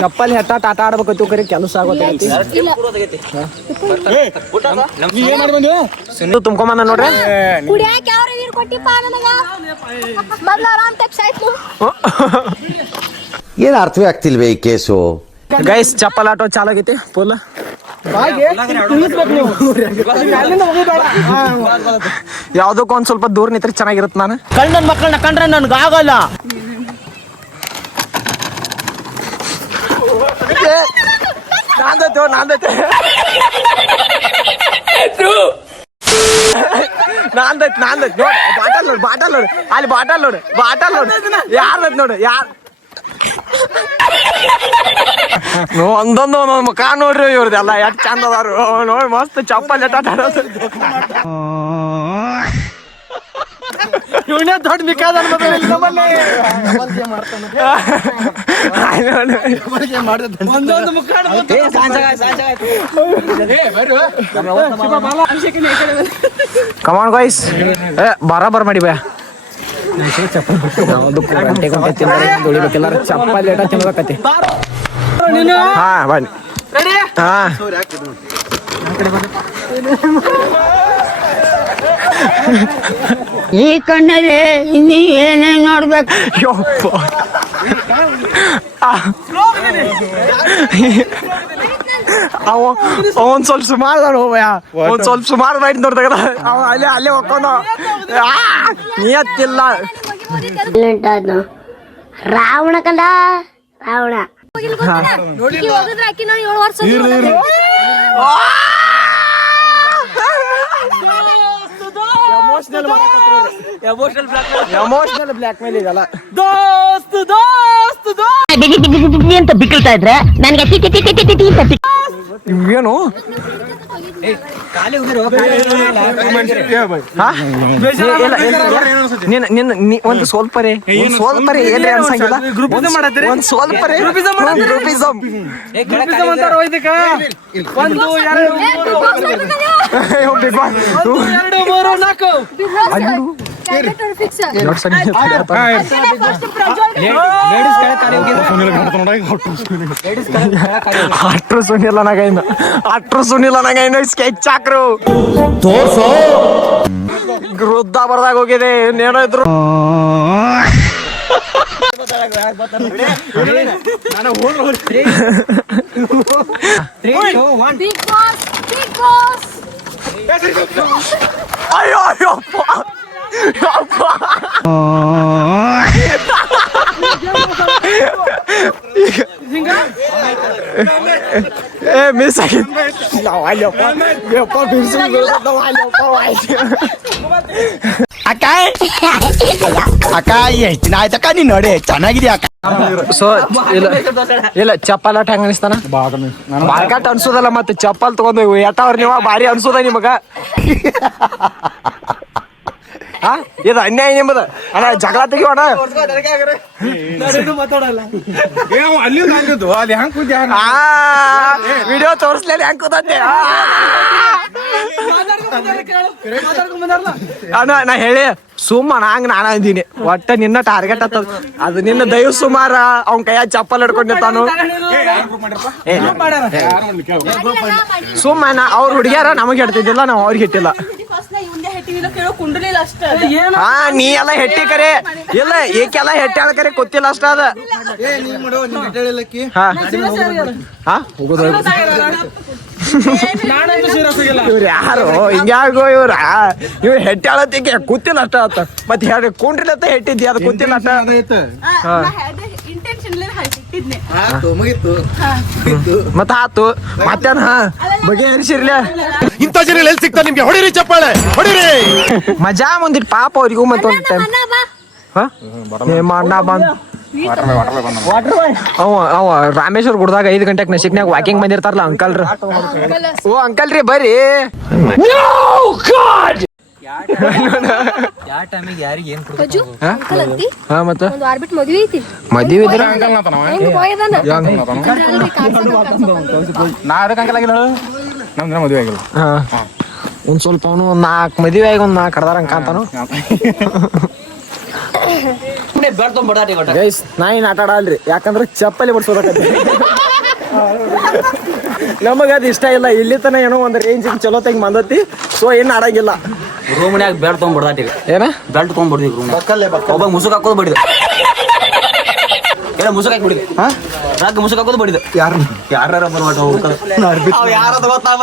ಚಪ್ಪಲ್ ಹೆಟ್ಟಾಟ ಆಟ ಆಡ್ಬೇಕು ಕರೆ ಕೆಲಸ ಆಗೋದೈತಿ ತುಂಬ್ಕೊಂಬಂದ ನೋಡ್ರಿ ಏನ್ ಅರ್ಥವೇ ಆಗ್ತಿಲ್ವೇ ಈ ಕೇಸು. ಗೈಸ್ ಚಪ್ಪಲ್ ಆಟೋ ಚಾಲಾಗೈತಿ ಫುಲ್. ಯಾವ್ದಕ್ಕ ಒಂದ್ ಸ್ವಲ್ಪ ದೂರ ನಿಂತ್ರೆ ಚೆನ್ನಾಗಿರುತ್ತೆ. ನಾನು ಕಣ್ಣನ್ ಮಕ್ಕಳನ್ನ ಕಂಡ್ರೆ ನನ್ಗ ಆಗಲ್ಲ. ನಾಂದೈತೆ ನೋಡಿ ಬಾಟಲ್ ನೋಡು ಅಲ್ಲಿ ಬಾಟಲ್ ನೋಡು ಯಾರ್ದೈತ್ ನೋಡು ಯಾರ್ ಒಂದೊಂದು ಮುಖ ನೋಡ್ರಿ ಇವ್ರದೆಲ್ಲ ಎಷ್ಟ್ ಚಂದ ಅದಾರು ನೋಡಿ ಮಸ್ತ್ ಚಪ್ಪಲ್ ಎಟ್ಟ ಇವನೇ ದೊಡ್ಡ ಮಿಕ್ಕಾದ ಕಮಾನ್ ಗಾಯ್ಸ್ ಬರಾಬರ್ ಮಾಡಿ ಬಾ ಗಂಟೆ ದುಡಿಬೇಕೆಲ್ಲ ಚಪ್ಪಲ್ ಎಟ ತಿನ್ಬೇಕತಿ. ಹಾ ಬನ್ನಿ ಹಾ ಈ ಕಣ್ಣಲ್ಲಿ ಇನ್ನೀ ಏನೇನ್ ನೋಡ್ಬೇಕು. ಒಂದ್ ಸ್ವಲ್ಪ ಸುಮಾರು ಒಂದ್ ಸ್ವಲ್ಪ ಸುಮಾರು ಮಾಡಿ ನೋಡ್ದಾಗ ಅವ ಅಲ್ಲೇ ಹೋಗ್ಕೊಂಡು ನಿಯತ್ತಿಲ್ಲ. ರಾವಣ ಕಂಡ ರಾವಣ ಎಮೋಷನಲ್ ಬ್ಲಾಕ್ ಮೇಲ್ ಇದಲ್ಲ ಅಂತ ಬಿಕ್ಕಳ್ತಾ ಇದ್ರೆ ನನಗೆ ಏನು ಒಂದು ಸ್ವಲ್ಪ ಏನ್ರಿ ಅನ್ಸಂಗಿಲ್ಲ. ಒಂದ್ ಸ್ವಲ್ಪ ಅಟ್ರು ಸುನಿಲ್ಲ ನಂಗೈನು ಸ್ಕೆಚ್ ಹಾಕ್ರು ವೃದ್ಧ ಬರ್ದಾಗ ಹೋಗಿದೆ ಇನ್ನೇನೋ ಇದ್ರು. ಅಯ್ಯೋ ಮಿಸ್ ಅಕ್ಕ ಎಷ್ಟ್ ದಿನ ಆಯ್ತಕ್ಕ ನೀನ್ ನೋಡಿ ಚೆನ್ನಾಗಿದ್ಯಾ ಅಕ್ಕ. ಸೊ ಇಲ್ಲ ಚಪ್ಪಲ್ ಆಟ ಹೆಂಗ ಅನಿಸ್ತಾನ ಬಾರ್ಕಾಟ ಅನ್ಸೋದಲ್ಲ ಮತ್ತೆ ಚಪ್ಪಲ್ ತಗೊಂಡು ಎಟ್ಟವ್ರ ನೀವ ಭಾರಿ ಅನ್ಸೋದ ನಿಮಗ. ಇದು ಅನ್ಯಾಯ ನಿಮ್ಮದ ಅಣ್ಣ ಜಗಳ ತೆಗಿಯೋಣ. ವಿಡಿಯೋ ತೋರಿಸ್ಲೇಲಿ ಹೆಂಗ್ ಕೂತಂತೆ ಅಣ್ಣ ನಾ ಹೇಳಿ ಸುಮ್ಮನ ಹಂಗ ನಾನ ಅಂದೀನಿ ಒಟ್ಟ ನಿನ್ನ ಟಾರ್ಗೆಟ್ ಆತದ ಅದು ನಿನ್ನ ದೈವ ಸುಮಾರ ಅವ್ನ ಕೈಯ ಚಪ್ಪಲ್ ಹಿಡ್ಕೊಂಡಿರ್ತಾನು. ಸುಮ್ಮನ ಅವ್ರ ಹುಡುಗಿಯಾರ ನಮಗ್ ಹಿಡ್ತಿದ್ದಿಲ್ಲ ನಾವ್ ಅವ್ರಿಗೆ ಹಿಟ್ಟಿಲ್ಲ. ಹಾ ನೀ ಎಲ್ಲ ಹೆಟ್ಟಿ ಕರೆ ಇಲ್ಲ ಏಕೆಲ್ಲ ಹೆಟ್ಟಿ ಕರೆ ಗೊತ್ತಿಲ್ಲ ಅಷ್ಟ ಅದ. ಇವ್ರ ಯಾರು ಹಿಂಗ್ಯಾಗೋ ಇವ್ರ ಹೆಟ್ಟಿ ಆಳತ್ತಿಗೆ ಕೂತಿಲ್ಲ ಅಷ್ಟ ಆತ ಮತ್ತೆ ಹೇಳಿ ಕುಂಡ್ರಿಲತ್ತ ಹೆಟ್ಟಿದ್ದಿ ಅದು ಕೂತಿಲ್ಲ ಅಷ್ಟ. ಮತ್ತ ಆತು ಮತ್ತೇನ ಬಗೆಹರಿಸಿರ್ಲ ಇಂಥ ಜನ ಎಲ್ಲಿ ಸಿಗ್ತಾ ನಿಮ್ಗೆ ಹೊಡಿರಿ ಚಪ್ಪಾಳೆ ಹೊಡಿರಿ ಮಜಾ ಮುಂದಿಟ್ಟು ಪಾಪ ಅವ್ರಿಗೂ ಮತ್ತೊಂದು ಟೈಮ್ ಅಣ್ಣ ಬಂದ್ ಅವ ರಾಮೇಶ್ವರ್ ಗುಡ್ದಾಗ 5 ಗಂಟೆಗೆ ನಶಿಕ್ನಾಗ ವಾಕಿಂಗ್ ಬಂದಿರ್ತಾರಲ್ಲ ಅಂಕಲ್ರ. ಓ ಅಂಕಲ್ ರೀ ಬರ್ರಿ. ಮದ್ವಿ ಇದ್ರ ಒಂದ್ ಸ್ವಲ್ಪ ಅವನು 4 ಮದ್ವೆ ಆಗಿ ಒಂದ್ 4 ಕಡ್ದಾರ ಅಂತಾನು. ರೂಮ್ನೇ ಬೆಳ್ ತೊಗೊಂಡ್ಬಿಡ್ದಾಟಿ ಒಟ್ಟ ಗೈಸ್ ನಾ ಏನ್ ಆಟ ಆಡಲ್ರಿ ಯಾಕಂದ್ರೆ ಚಪ್ಪಲಿ ಬಡ್ಸೋದಕ್ಕೆ ನಮಗ ಅದ್ ಇಷ್ಟ ಇಲ್ಲ ಇಲ್ಲಿ ತನ ಏನೋ ಒಂದ್ ರೇಂಜ್ ಚಲೋ ತೆಗ್ ಬಂದತಿ ಸೊ ಏನ್ ಆಡಂಗಿಲ್ಲ ರೂಮ್ನ್ಯಾಗ ಬೆಳ್ ತೊಗೊಂಡ್ಬಿಡ್ದಾಟಿ ಏನ ಬೆಲ್ಟ್ ತೊಗೊಂಡ್ಬಿಡ್ದಿ ರೂಮ್ ಒಬ್ಬ ಮುಸುಕ್ ಹಾಕೋದು ಬಡಿದ ಏನೋ ಮುಸುಕ್ ಹಾಕಿ ಬಿಡಿದೆ ರಾಗ ಮುಸುಕ್ ಹಾಕೋದು ಬಡಿದ ಯಾರು ಯಾರ ಬರ್ಬಾಟ ಯಾರದ ಗೊತ್ತಾಗ